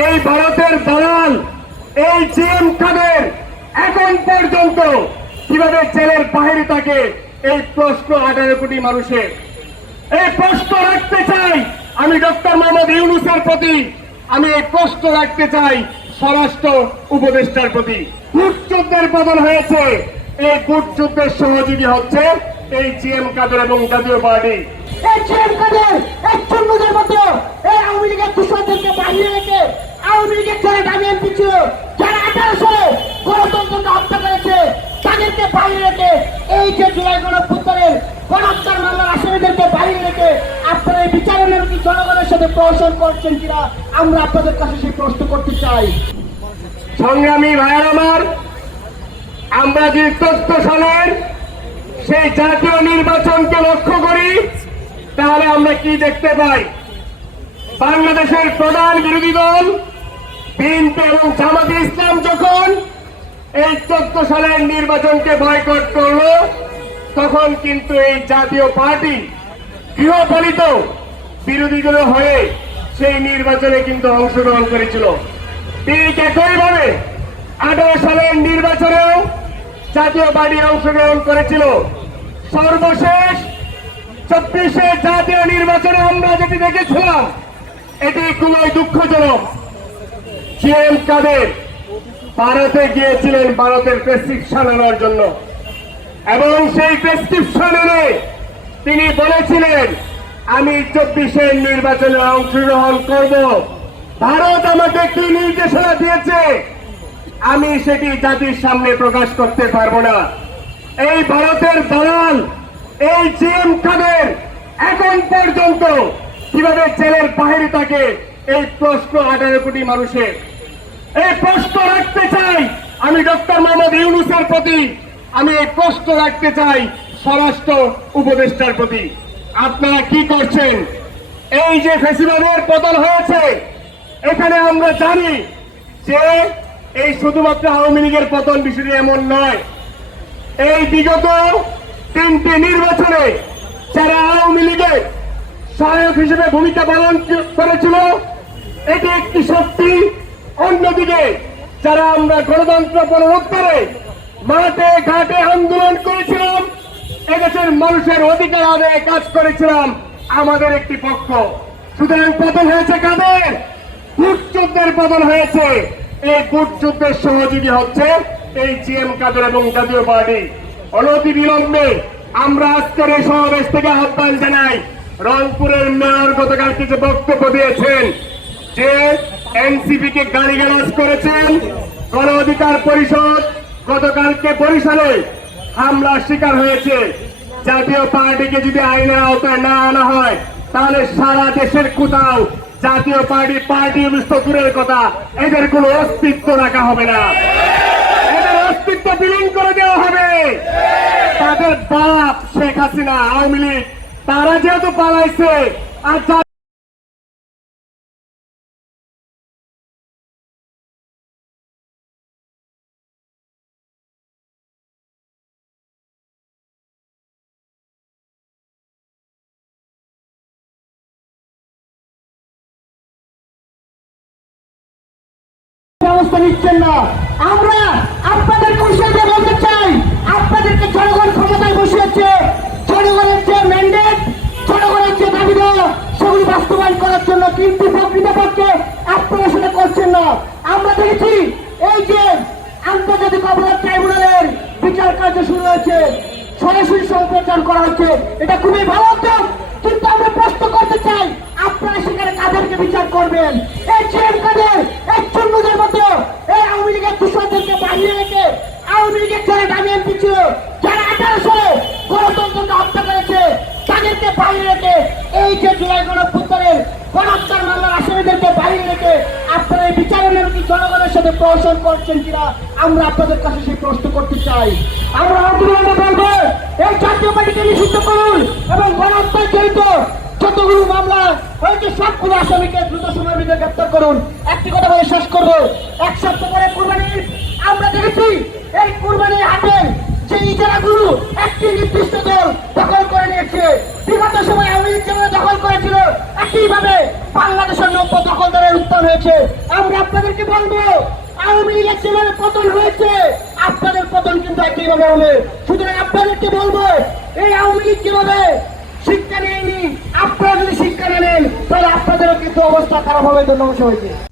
এই ভারতের দালাল, এই জিএম খানের এখন পর্যন্ত কীভাবে জেলের বাহিরে থাকে, এই প্রশ্ন আঠারো কোটি মানুষের। এই প্রশ্ন রাখতে চাই আমি ডক্টর মোহাম্মদ ইউনুসের প্রতি, আমি এই প্রশ্ন রাখতে চাই স্বরাষ্ট্র উপদেষ্টার প্রতি। গুটযুদ্ধের পতন হয়েছে, এই গুটযুদ্ধের সহযোগী হচ্ছে এই জিএম কাদের এবং জাতীয় পার্টি। এই চেয়ার কাদের এই চন্দ্রদের মতো এই আওয়ামী লীগের দুশ্মনদেরকে বাহিরে রেখে আওয়ামী লীগের যারা দামি এমপি ছিল যারা আঠারো সালে গণতন্ত্রকে হত্যা করেছে, তাদেরকে বাহিরে রেখে এই যে জুলাই গণপুত্রের গণহত্যার মামলার আসামিদেরকে বাহিরে রেখে আপনারা এই বিচারণের কি জনগণের সাথে প্রহসন করছেন কিনা, আমরা আপনাদের কাছে সেই প্রশ্ন করতে চাই। সংগ্রামী ভাইয়ের আমার, আমরা যে চোদ্দ সালের সেই জাতীয় নির্বাচনকে লক্ষ্য করি তাহলে আমরা কি দেখতে পাই? বাংলাদেশের প্রধান বিরোধী দল বিএনপি এবং জামাতে ইসলাম যখন এই চোদ্দ সালের নির্বাচনকে বয়কট করল, তখন কিন্তু এই জাতীয় পার্টি গৃহপালিত বিরোধী দল হয়ে সেই নির্বাচনে কিন্তু অংশগ্রহণ করেছিল। ঠিক একইভাবে আঠারো সালের নির্বাচনেও জাতীয় পার্টি অংশগ্রহণ করেছিল। সর্বশেষ চব্বিশে জাতীয় নির্বাচনে আমরা যেটি দেখেছিলাম, এটি খুবই দুঃখজনক। জিএম কাদের ভারতে গিয়েছিলেন ভারতের প্রেসক্রিপশন আনার জন্য। এবং সেই প্রেসক্রিপশন এনে তিনি বলেছিলেন, আমি চব্বিশের নির্বাচনে অংশগ্রহণ করব। ভারত আমাকে কি নির্দেশনা দিয়েছে? আমি সেটি জাতির সামনে প্রকাশ করতে পারব না। এই ভারতের দালাল এই জিএম খানের এখন পর্যন্ত কীভাবে জেলের বাহিরে থাকে? এই প্রশ্ন আঠারো কোটি মানুষের। এই প্রশ্ন রাখতে চাই আমি ডক্টর মোহাম্মদ ইউনুসের প্রতি। আমি এই প্রশ্ন রাখতে চাই স্বরাষ্ট্র উপদেষ্টার প্রতি। আপনারা কি করছেন? এই যে ফেসিবাদের পতন হয়েছে, এখানে আমরা জানি যে এই শুধুমাত্র আওয়ামী লীগের পতন বিষয়টি এমন নয়। এই বিগত তিনটি নির্বাচনে যারা আওয়ামী লীগের সহায়ক হিসেবে ভূমিকা পালন করেছিল, এটি একটি শক্তি। অন্যদিকে যারা আমরা গণতন্ত্র পুনরুদ্ধারে মাঠে ঘাটে আন্দোলন করেছিলাম, এদেশের মানুষের অধিকার আদায়ে কাজ করেছিলাম, আমাদের একটি পক্ষ। সুতরাং পতন হয়েছে কাদের? গুটযুদ্ধের পতন হয়েছে। এই গুটযুদ্ধের সহযোগী হচ্ছে এই জিএম কাদের এবং জাতীয় পার্টি। অনতি বিলম্বে আমরা আজকের এই সমাবেশ থেকে আহ্বান জানাই, রংপুরের মেয়র গতকাল কিছু বক্তব্য দিয়েছেন। যে এনসিপি কে গালিগালাজ করেছেন গণ অধিকার পরিষদ, গতকালকে বরিশালে হামলার শিকার হয়েছে। জাতীয় পার্টিকে যদি আইনের আওতায় না আনা হয়, তাহলে সারা দেশের কোথাও জাতীয় পার্টি পার্টি দূরের কথা। এদের কোনো অস্তিত্ব রাখা হবে না। এদের অস্তিত্ব বিলীন হাসিনা আওয়ামী লীগ তারা যেহেতু পালাইছে আর নিচ্ছেন না। আমরা আপনাদের কৌশলকে বলতে চাই আপনাদেরকে জনগণ ক্ষমতায় বসিয়েছে জনগণের যে ম্যান্ডেট জনগণের যে দাবি দেওয়া সেগুলি বাস্তবায়ন করার জন্য কিন্তু প্রকৃতপক্ষে আপনারা সেটা করছেন না আমরা দেখেছি এই যে আন্তর্জাতিক অপরাধ ট্রাইব্যুনালের বিচার কার্য শুরু হয়েছে। সরাসরি সম্প্রচার করা হচ্ছে। এটা খুবই ভালো উদ্যোগ কিন্তু আমরা প্রশ্ন করতে চাই, আপনারা সেখানে কাদেরকে বিচার করবেন? এই চেয়ার কাদের? এই চন্দ্রদের মতো, এই আওয়ামী লীগের দুশ্মনদেরকে বাহিরে রেখে আওয়ামী লীগের যারা দামি এমপি ছিল, যারা আঠারো সালে গণতন্ত্রকে হত্যা করেছে, তাদেরকে বাহিরে রেখে এই যে জুলাই গণপুত্রের গণহত্যার মামলার আসামিদেরকে বাহিরে রেখে বিচারণের কি জনগণের সাথে প্রহসন করছেন কিনা, আমরা আপনাদের কাছে সেই প্রশ্ন করতে চাই। আমরা অবিলম্বে বলব, এই জাতীয় পার্টিকে নিষিদ্ধ করুন এবং গণহত্যায় জড়িত যতগুলো মামলা হয়েছে, সবগুলো আসামিকে দ্রুত সময়ের ভিতরে গ্রেপ্তার করুন। একটি কথা বলে শেষ করব। এক সপ্তাহ পরে কুরবানি আমরা দেখেছি, এই কুরবানি হাটের যে ইজারাগুলো একটি নির্দিষ্ট দল দখল করে নিয়েছে। বিগত সময় আওয়ামী লীগ যেভাবে দখল করেছিল, একইভাবে বাংলাদেশের নব্য দখলদারের উত্থান হয়েছে। আমরা আপনাদেরকে বলব, আওয়ামী লীগের যেভাবে পতন হয়েছে। আপনাদের পতন কিন্তু একইভাবে হবে। সুতরাং আপনাদেরকে বলব, এই আওয়ামী লীগ কীভাবে শিক্ষা নেয়নি, আপনারা যদি শিক্ষা নেন, তাহলে আপনাদেরও কিন্তু অবস্থা খারাপ হবে ধন্যবাদ সবাইকে